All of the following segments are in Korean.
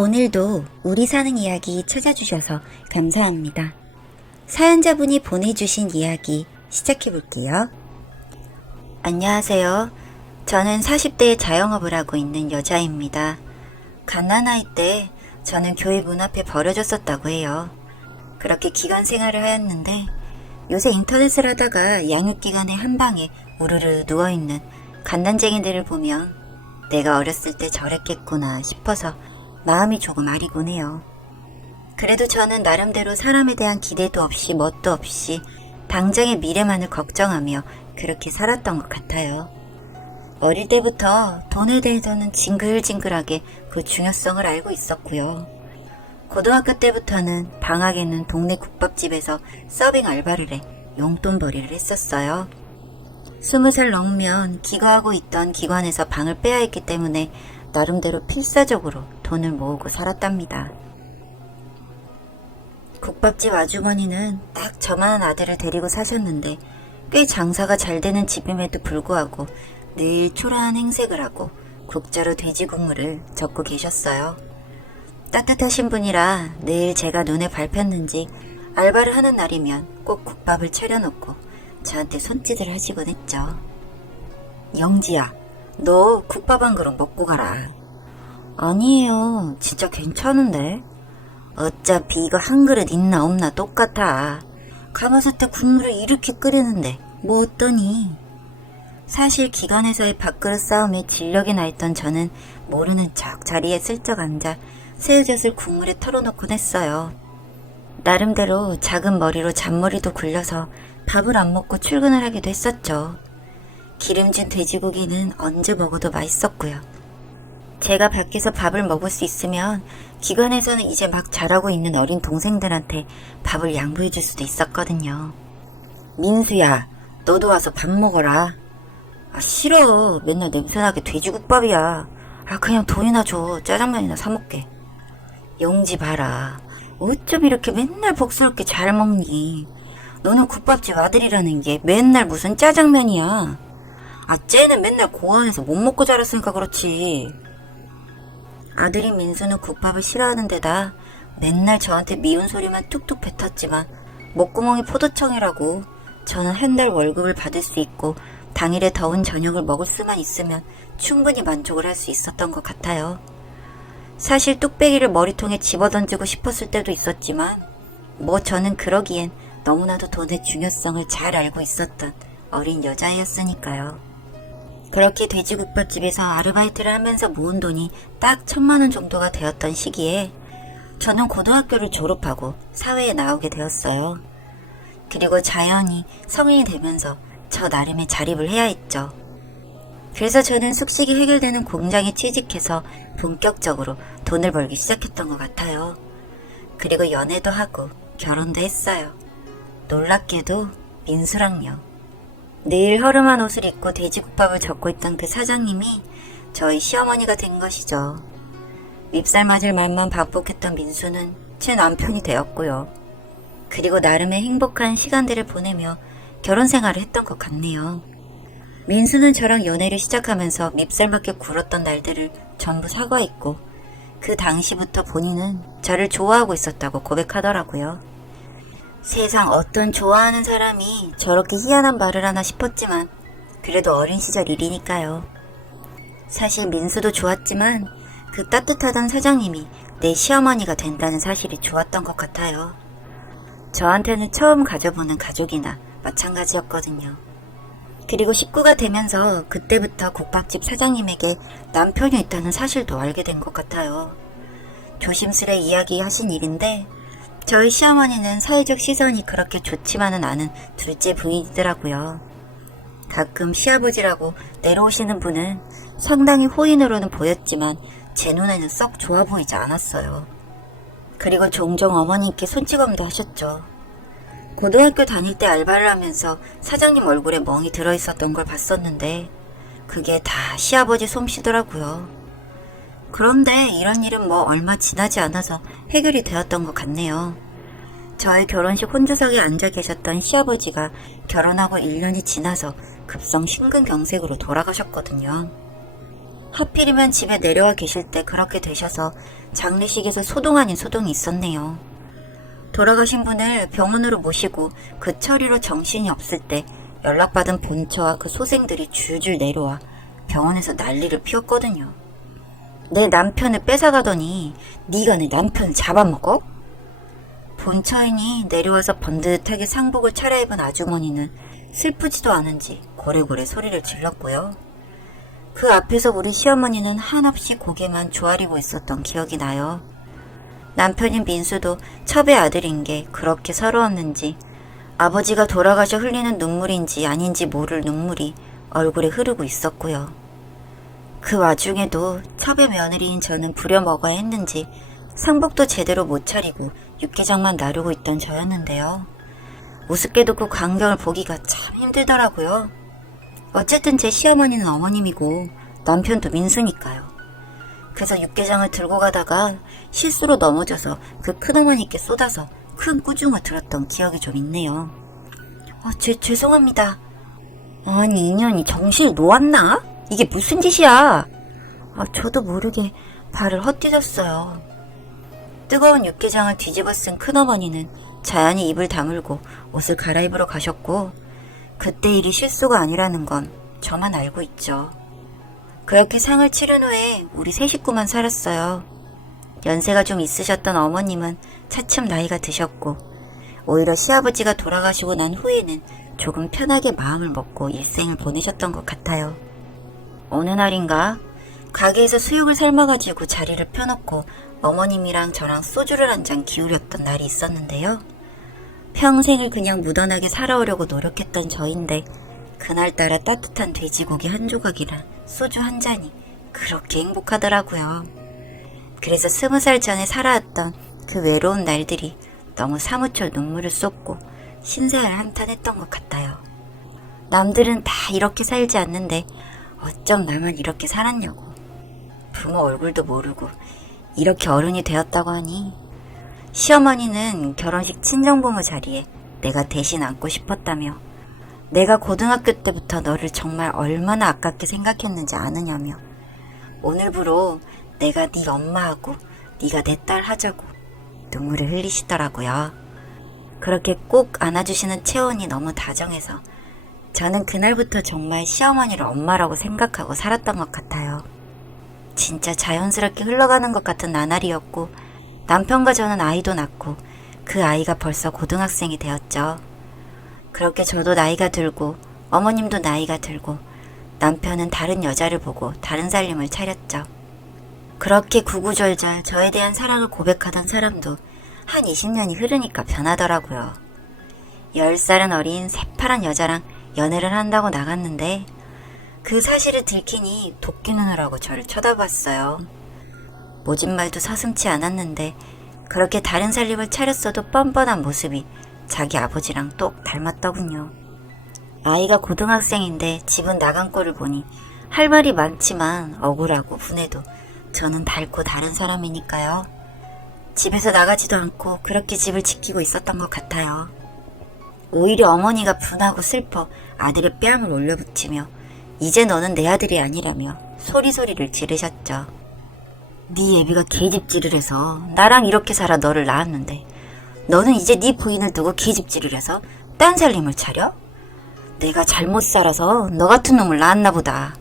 오늘도 우리 사는 이야기 찾아주셔서 감사합니다. 사연자분이 보내주신 이야기 시작해볼게요. 안녕하세요. 저는 40대에 자영업을 하고 있는 여자입니다. 갓난아이 때 저는 교회 문 앞에 버려졌었다고 해요. 그렇게 기간 생활을 하였는데 요새 인터넷을 하다가 양육기관의 한 방에 우르르 누워있는 갓난쟁이들을 보면 내가 어렸을 때 저랬겠구나 싶어서 마음이 조금 아리곤 해요. 그래도 저는 나름대로 사람에 대한 기대도 없이 뭣도 없이 당장의 미래만을 걱정하며 그렇게 살았던 것 같아요. 어릴 때부터 돈에 대해서는 징글징글하게 그 중요성을 알고 있었고요. 고등학교 때부터는 방학에는 동네 국밥집에서 서빙 알바를 해 용돈벌이를 했었어요. 20살 넘으면 기거하고 있던 기관에서 방을 빼야 했기 때문에 나름대로 필사적으로 돈을 모으고 살았답니다. 국밥집 아주머니는 딱 저만한 아들을 데리고 사셨는데 꽤 장사가 잘 되는 집임에도 불구하고 늘 초라한 행색을 하고 국자로 돼지 국물을 적고 계셨어요. 따뜻하신 분이라 늘 제가 눈에 밟혔는지 알바를 하는 날이면 꼭 국밥을 차려놓고 저한테 손짓을 하시곤 했죠. 영지야, 너 국밥 한 그릇 먹고 가라. 아니에요. 진짜 괜찮은데. 어차피 이거 한 그릇 있나 없나 똑같아. 가마솥에 국물을 이렇게 끓이는데 뭐 어떠니? 사실 기관에서의 밥그릇 싸움에 진력이 나 있던 저는 모르는 척 자리에 슬쩍 앉아 새우젓을 국물에 털어놓곤 했어요. 나름대로 작은 머리로 잔머리도 굴려서 밥을 안 먹고 출근을 하기도 했었죠. 기름진 돼지고기는 언제 먹어도 맛있었고요. 제가 밖에서 밥을 먹을 수 있으면 기관에서는 이제 막 자라고 있는 어린 동생들한테 밥을 양보해 줄 수도 있었거든요. 민수야, 너도 와서 밥 먹어라. 아, 싫어. 맨날 냄새나게 돼지국밥이야. 아, 그냥 돈이나 줘. 짜장면이나 사 먹게. 영지 봐라. 어쩜 이렇게 맨날 복스럽게 잘 먹니? 너는 국밥집 아들이라는 게 맨날 무슨 짜장면이야. 아, 쟤는 맨날 고아원에서 못 먹고 자랐으니까 그렇지. 아들인 민수는 국밥을 싫어하는 데다 맨날 저한테 미운 소리만 툭툭 뱉었지만 목구멍이 포도청이라고 저는 한 달 월급을 받을 수 있고 당일에 더운 저녁을 먹을 수만 있으면 충분히 만족을 할 수 있었던 것 같아요. 사실 뚝배기를 머리통에 집어던지고 싶었을 때도 있었지만 뭐 저는 그러기엔 너무나도 돈의 중요성을 잘 알고 있었던 어린 여자애였으니까요. 그렇게 돼지국밥집에서 아르바이트를 하면서 모은 돈이 딱 1,000만 원 정도가 되었던 시기에 저는 고등학교를 졸업하고 사회에 나오게 되었어요. 그리고 자연히 성인이 되면서 저 나름의 자립을 해야 했죠. 그래서 저는 숙식이 해결되는 공장에 취직해서 본격적으로 돈을 벌기 시작했던 것 같아요. 그리고 연애도 하고 결혼도 했어요. 놀랍게도 민수랑요. 늘 허름한 옷을 입고 돼지국밥을 적고 있던 그 사장님이 저희 시어머니가 된 것이죠. 밉살 맞을 말만 반복했던 민수는 제 남편이 되었고요. 그리고 나름의 행복한 시간들을 보내며 결혼 생활을 했던 것 같네요. 민수는 저랑 연애를 시작하면서 밉살맞게 굴었던 날들을 전부 사과했고 그 당시부터 본인은 저를 좋아하고 있었다고 고백하더라고요. 세상 어떤 좋아하는 사람이 저렇게 희한한 말을 하나 싶었지만 그래도 어린 시절 일이니까요. 사실 민수도 좋았지만 그 따뜻하던 사장님이 내 시어머니가 된다는 사실이 좋았던 것 같아요. 저한테는 처음 가져보는 가족이나 마찬가지였거든요. 그리고 식구가 되면서 그때부터 국밥집 사장님에게 남편이 있다는 사실도 알게 된 것 같아요. 조심스레 이야기하신 일인데 저희 시어머니는 사회적 시선이 그렇게 좋지만은 않은 둘째 부인이더라고요. 가끔 시아버지라고 내려오시는 분은 상당히 호인으로는 보였지만 제 눈에는 썩 좋아 보이지 않았어요. 그리고 종종 어머니께 손찌검도 하셨죠. 고등학교 다닐 때 알바를 하면서 사장님 얼굴에 멍이 들어있었던 걸 봤었는데 그게 다 시아버지 솜씨더라고요. 그런데 이런 일은 뭐 얼마 지나지 않아서 해결이 되었던 것 같네요. 저희 결혼식 혼주석에 앉아 계셨던 시아버지가 결혼하고 1년이 지나서 급성 심근경색으로 돌아가셨거든요. 하필이면 집에 내려와 계실 때 그렇게 되셔서 장례식에서 소동 아닌 소동이 있었네요. 돌아가신 분을 병원으로 모시고 그 처리로 정신이 없을 때 연락받은 본처와 그 소생들이 줄줄 내려와 병원에서 난리를 피웠거든요. 내 남편을 뺏어가더니 네가 내 남편을 잡아먹어? 본처인이 내려와서 번듯하게 상복을 차려입은 아주머니는 슬프지도 않은지 고래고래 소리를 질렀고요. 그 앞에서 우리 시어머니는 한없이 고개만 조아리고 있었던 기억이 나요. 남편인 민수도 첩의 아들인 게 그렇게 서러웠는지 아버지가 돌아가셔 흘리는 눈물인지 아닌지 모를 눈물이 얼굴에 흐르고 있었고요. 그 와중에도 첩의 며느리인 저는 부려먹어야 했는지 상복도 제대로 못 차리고 육개장만 나르고 있던 저였는데요. 우습게도 그 광경을 보기가 참 힘들더라고요. 어쨌든 제 시어머니는 어머님이고 남편도 민수니까요. 그래서 육개장을 들고 가다가 실수로 넘어져서 그 큰어머니께 쏟아서 큰 꾸중을 들었던 기억이 좀 있네요. 죄송합니다. 아니 인연이 정신이 놓았나? 이게 무슨 짓이야? 저도 모르게 발을 헛디뎠어요. 뜨거운 육개장을 뒤집어 쓴 큰어머니는 자연히 입을 다물고 옷을 갈아입으러 가셨고 그때 일이 실수가 아니라는 건 저만 알고 있죠. 그렇게 상을 치른 후에 우리 세 식구만 살았어요. 연세가 좀 있으셨던 어머님은 차츰 나이가 드셨고 오히려 시아버지가 돌아가시고 난 후에는 조금 편하게 마음을 먹고 일생을 보내셨던 것 같아요. 어느 날인가 가게에서 수육을 삶아가지고 자리를 펴놓고 어머님이랑 저랑 소주를 한 잔 기울였던 날이 있었는데요. 평생을 그냥 무던하게 살아오려고 노력했던 저인데 그날따라 따뜻한 돼지고기 한 조각이랑 소주 한 잔이 그렇게 행복하더라고요. 그래서 20살 전에 살아왔던 그 외로운 날들이 너무 사무쳐 눈물을 쏟고 신세를 한탄했던 것 같아요. 남들은 다 이렇게 살지 않는데 어쩜 나만 이렇게 살았냐고. 부모 얼굴도 모르고 이렇게 어른이 되었다고 하니 시어머니는 결혼식 친정부모 자리에 내가 대신 앉고 싶었다며 내가 고등학교 때부터 너를 정말 얼마나 아깝게 생각했는지 아느냐며 오늘부로 내가 네 엄마하고 네가 내 딸 하자고 눈물을 흘리시더라고요. 그렇게 꼭 안아주시는 체온이 너무 다정해서 저는 그날부터 정말 시어머니를 엄마라고 생각하고 살았던 것 같아요. 진짜 자연스럽게 흘러가는 것 같은 나날이었고 남편과 저는 아이도 낳고 그 아이가 벌써 고등학생이 되었죠. 그렇게 저도 나이가 들고 어머님도 나이가 들고 남편은 다른 여자를 보고 다른 살림을 차렸죠. 그렇게 구구절절 저에 대한 사랑을 고백하던 사람도 한 20년이 흐르니까 변하더라고요. 10살은 어린 새파란 여자랑 연애를 한다고 나갔는데 그 사실을 들키니 도끼 눈을 하고 저를 쳐다봤어요. 모진 말도 서슴지 않았는데 그렇게 다른 살림을 차렸어도 뻔뻔한 모습이 자기 아버지랑 똑 닮았더군요. 아이가 고등학생인데 집은 나간 꼴을 보니 할 말이 많지만 억울하고 분해도 저는 밝고 다른 사람이니까요. 집에서 나가지도 않고 그렇게 집을 지키고 있었던 것 같아요. 오히려 어머니가 분하고 슬퍼 아들의 뺨을 올려붙이며 이제 너는 내 아들이 아니라며 소리소리를 지르셨죠. 네 애비가 계집질을 해서 나랑 이렇게 살아 너를 낳았는데 너는 이제 네 부인을 두고 계집질을 해서 딴 살림을 차려? 내가 잘못 살아서 너 같은 놈을 낳았나 보다.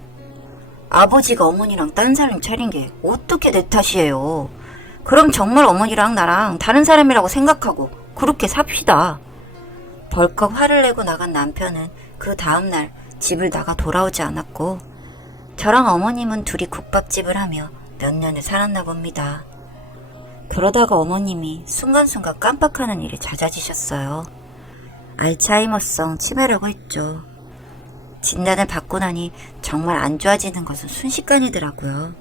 아버지가 어머니랑 딴 살림 차린 게 어떻게 내 탓이에요. 그럼 정말 어머니랑 나랑 다른 사람이라고 생각하고 그렇게 삽시다. 벌컥 화를 내고 나간 남편은 그 다음날 집을 나가 돌아오지 않았고 저랑 어머님은 둘이 국밥집을 하며 몇 년을 살았나 봅니다. 그러다가 어머님이 순간순간 깜빡하는 일이 잦아지셨어요. 알츠하이머성 치매라고 했죠. 진단을 받고 나니 정말 안 좋아지는 것은 순식간이더라고요.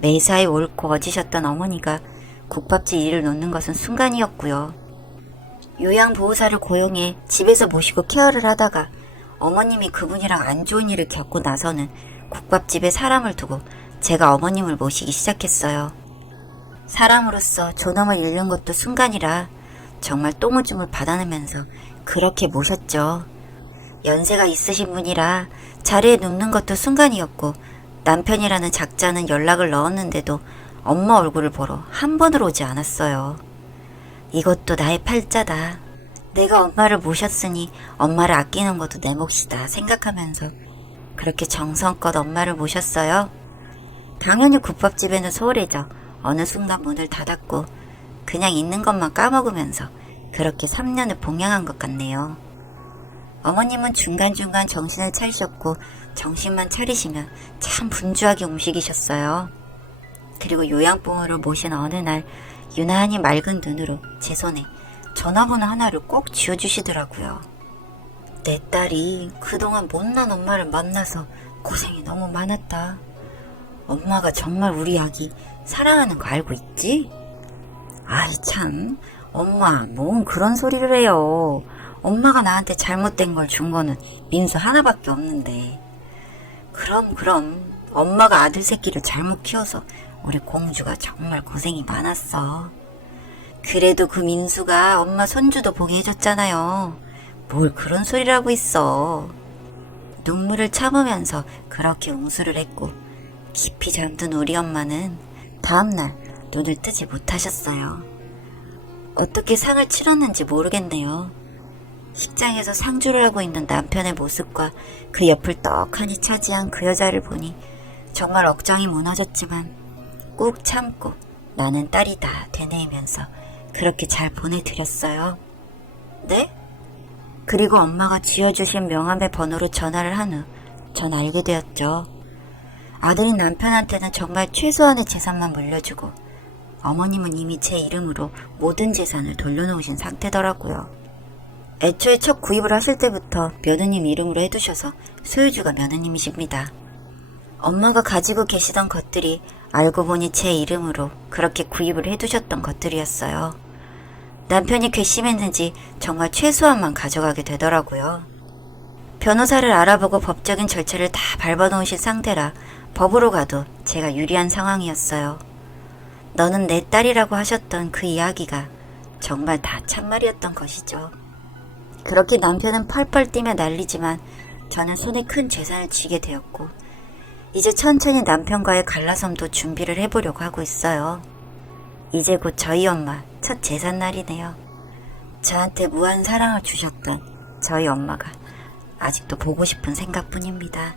매사에 옳고 어지셨던 어머니가 국밥집 일을 놓는 것은 순간이었고요. 요양보호사를 고용해 집에서 모시고 케어를 하다가 어머님이 그분이랑 안 좋은 일을 겪고 나서는 국밥집에 사람을 두고 제가 어머님을 모시기 시작했어요. 사람으로서 존엄을 잃는 것도 순간이라 정말 똥오줌을 받아내면서 그렇게 모셨죠. 연세가 있으신 분이라 자리에 눕는 것도 순간이었고 남편이라는 작자는 연락을 넣었는데도 엄마 얼굴을 보러 한 번을 오지 않았어요. 이것도 나의 팔자다. 내가 엄마를 모셨으니 엄마를 아끼는 것도 내 몫이다 생각하면서 그렇게 정성껏 엄마를 모셨어요. 당연히 국밥집에는 소홀해져 어느 순간 문을 닫았고 그냥 있는 것만 까먹으면서 그렇게 3년을 봉양한 것 같네요. 어머님은 중간중간 정신을 차리셨고 정신만 차리시면 참 분주하게 움직이셨어요. 그리고 요양봉으로 모신 어느 날 유난히 맑은 눈으로 제 손에 전화번호 하나를 꼭 쥐어주시더라고요. 내 딸이 그동안 못난 엄마를 만나서 고생이 너무 많았다. 엄마가 정말 우리 아기 사랑하는 거 알고 있지? 아이 참, 엄마 뭔 그런 소리를 해요. 엄마가 나한테 잘못된 걸 준 거는 민수 하나밖에 없는데. 그럼 엄마가 아들 새끼를 잘못 키워서 우리 공주가 정말 고생이 많았어. 그래도 그 민수가 엄마 손주도 보게 해줬잖아요. 뭘 그런 소리를 하고 있어. 눈물을 참으면서 그렇게 웅수를 했고 깊이 잠든 우리 엄마는 다음날 눈을 뜨지 못하셨어요. 어떻게 상을 치렀는지 모르겠네요. 식장에서 상주를 하고 있는 남편의 모습과 그 옆을 떡하니 차지한 그 여자를 보니 정말 억장이 무너졌지만 꾹 참고 나는 딸이다 되뇌이면서 그렇게 잘 보내드렸어요. 네? 그리고 엄마가 지어주신 명함의 번호로 전화를 한 후 전 알게 되었죠. 아들인 남편한테는 정말 최소한의 재산만 물려주고 어머님은 이미 제 이름으로 모든 재산을 돌려놓으신 상태더라고요. 애초에 첫 구입을 하실 때부터 며느님 이름으로 해두셔서 소유주가 며느님이십니다. 엄마가 가지고 계시던 것들이 알고 보니 제 이름으로 그렇게 구입을 해두셨던 것들이었어요. 남편이 괘씸했는지 정말 최소한만 가져가게 되더라고요. 변호사를 알아보고 법적인 절차를 다 밟아놓으신 상태라 법으로 가도 제가 유리한 상황이었어요. 너는 내 딸이라고 하셨던 그 이야기가 정말 다 참말이었던 것이죠. 그렇게 남편은 펄펄 뛰며 난리지만 저는 손에 큰 재산을 쥐게 되었고 이제 천천히 남편과의 갈라섬도 준비를 해보려고 하고 있어요. 이제 곧 저희 엄마 첫 제삿날이네요. 저한테 무한 사랑을 주셨던 저희 엄마가 아직도 보고 싶은 생각뿐입니다.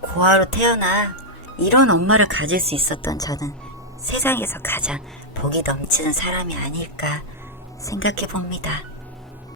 고아로 태어나 이런 엄마를 가질 수 있었던 저는 세상에서 가장 복이 넘치는 사람이 아닐까 생각해 봅니다.